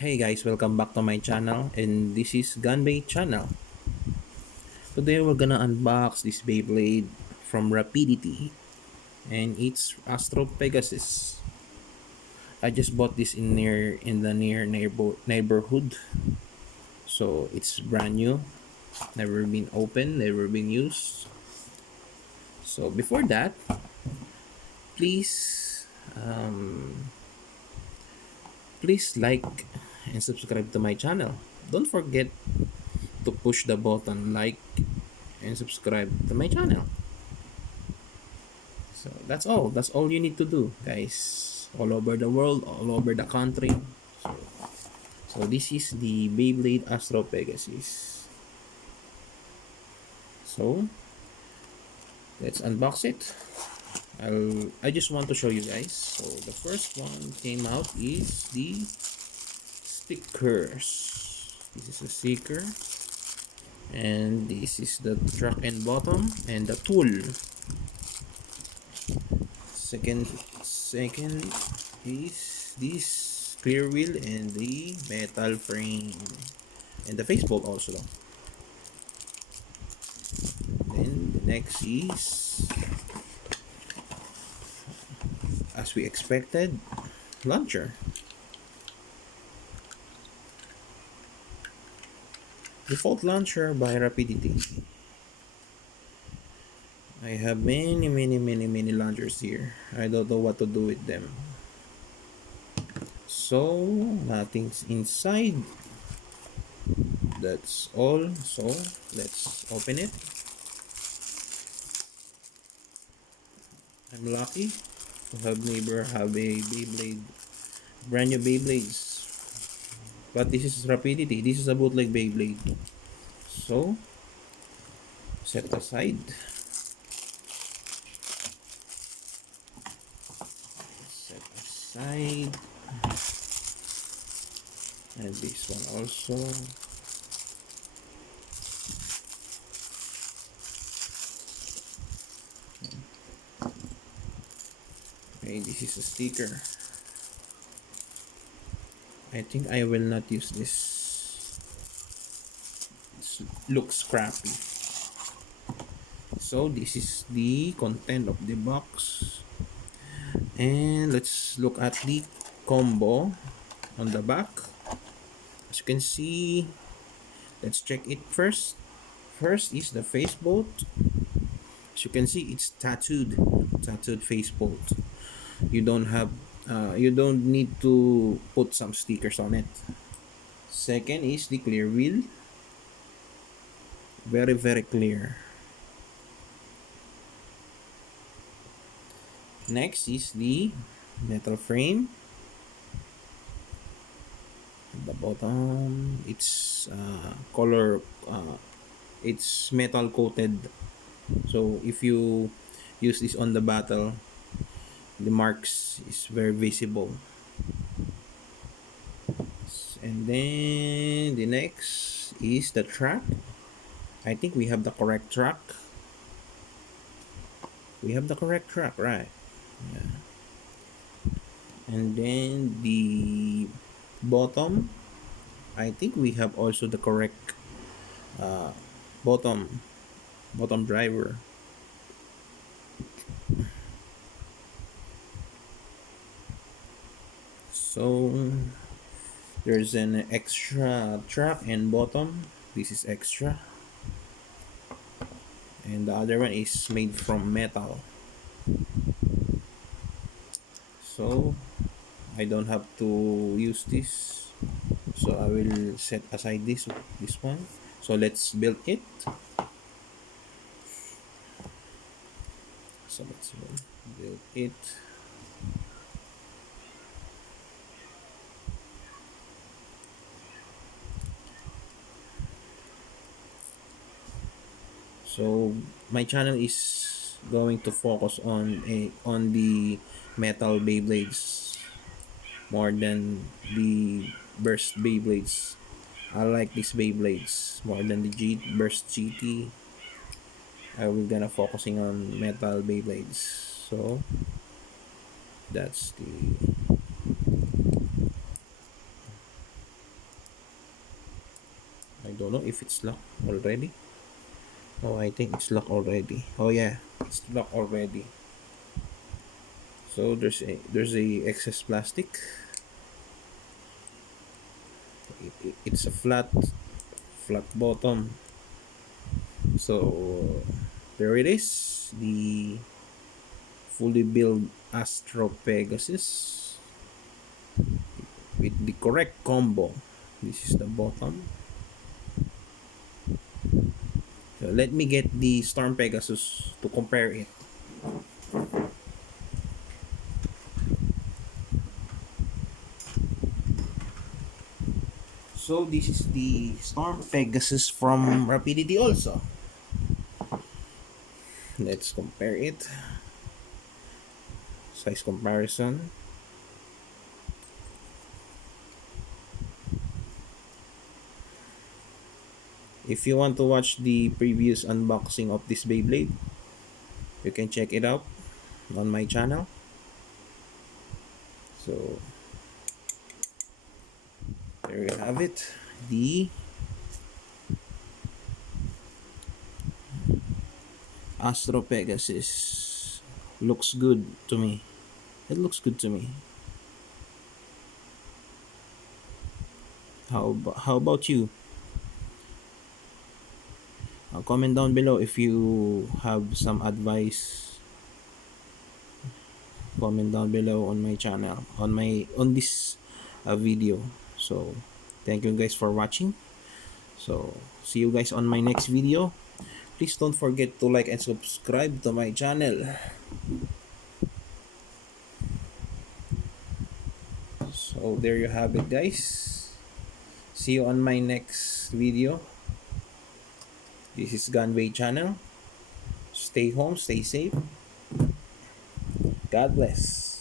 Hey guys, welcome back to my channel, and this is Gunbay channel. Today we're gonna unbox this Beyblade from Rapidity, and it's Astro Pegasus. I just bought this in the near neighborhood, so it's brand new, never been opened, never been used. So before that, please please like and subscribe to my channel. Don't forget to push the button like and subscribe to my channel. So that's all. That's all you need to do, guys. All over the world, all over the country. So, so this is the Beyblade Astro Pegasus. So let's unbox it. I just want to show you guys. So the first one came out is the stickers. This is a sticker, and this is the truck and bottom and the tool. Second is this clear wheel and the metal frame and the faceplate also. Then the next is, as we expected, launcher. Default launcher by Rapidity. I have many launchers here. I don't know what to do with them. So nothing's inside. That's all. So let's open it. I'm lucky to have a Beyblade, brand new Beyblades. But this is Rapidity. This is a bootleg Beyblade. So set aside. Set aside. And this one also. Okay, this is a sticker. I think I will not use this. It looks crappy. So this is the content of the box. And let's look at the combo on the back. As you can see, let's check it first. First is the face bolt. As you can see, it's tattooed face bolt. You don't need to put some stickers on it. Second is the clear wheel. Very clear. Next is the metal frame. At the bottom, it's it's metal coated. So if you use this on the battle, the marks is very visible. And then the next is the track. I think we have the correct track. We have the correct track, right? Yeah. And then the bottom, I think we have also the correct uh, bottom driver. So there's an extra track and bottom. This is extra, and the other one is made from metal. So I don't have to use this, so I will set aside this one. So let's build it. So let's build it. So my channel is going to focus on the metal Beyblades more than the burst Beyblades. I like these Beyblades more than the burst GT. I will gonna focusing on metal Beyblades. So that's the don't know if it's locked already. Oh, I think it's locked already. Oh yeah, it's locked already. So there's a excess plastic. It's a flat bottom. So there it is, the fully built Astro Pegasus with the correct combo. This is the bottom. So let me get the Storm Pegasus to compare it. So this is the Storm Pegasus from Rapidity also. Let's compare it. Size comparison. If you want to watch the previous unboxing of this Beyblade, you can check it out on my channel. So there you have it. The Astro Pegasus looks good to me. It looks good to me. How about you? Comment down below if you have some advice. Comment down below on my channel, on this video. So thank you guys for watching. So see you guys on my next video. Please don't forget to like and subscribe to my channel. So there you have it, guys. See you on my next video. This is Gunway channel. Stay home, stay safe. God bless.